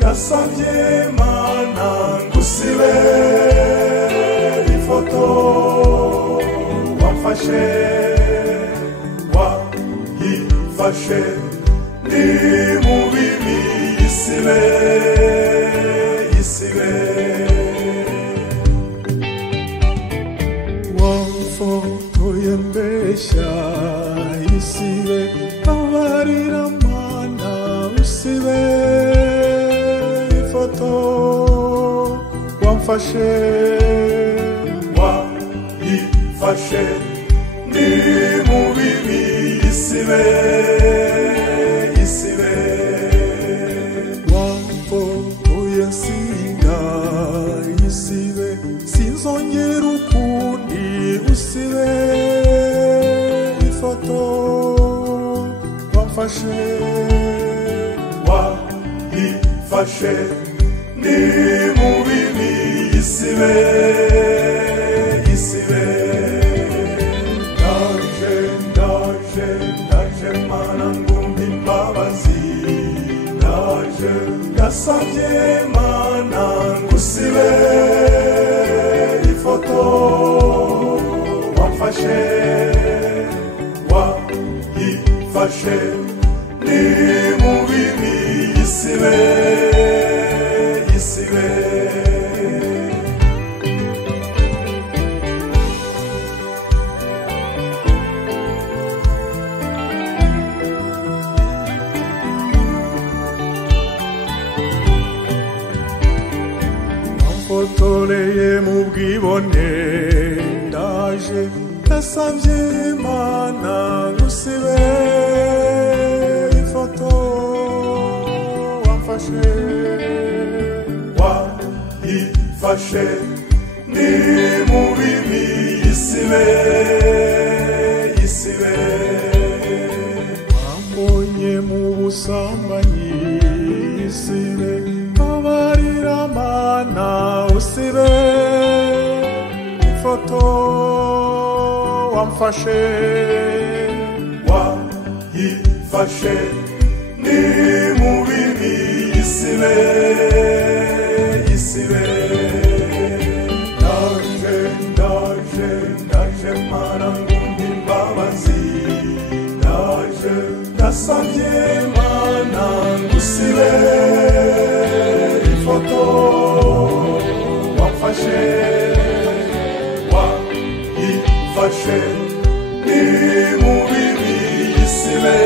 Nasabye Mana ngusibe ifoto wamfashe wayifashe ni mu bibi isibe wamfotoye mbeshya isibe abarira Mana usibe wamfashe wayifashe ni mu bibi isibe wamfotoye nsinga isibe sinzongera ukundi usibe ifoto wamfashe wayifashe ni mu bibi isibe ndaje Mana ngumva imbabazi ndaje ndasabye Mana ngusibe ifoto wamfashe wayifashe ni mu bibi isibe wamfotoreye mu bwibone ndaje ndasabye Mana ngusibe ifoto wamfashe wayifashe ni mu bibi isibe wambonye mu busambanyi isibe abarira Mana usibe ifoto wamfashe wayifashe ni mu bibi isibe ndaje Mana ngumva imbabazi ndaje ndasabye Mana ngusibe ifoto wamfashe wayifashe ni mu bibi isibe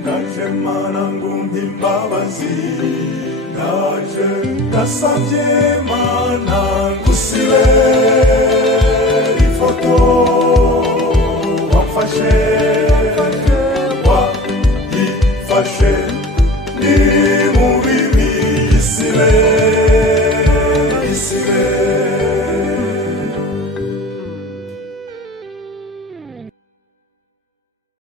ndaje Mana ngumva imbabazi ndaje ndasabye Mana ngusibe ifoto wamfashe wayifashe ni mu bibi isibe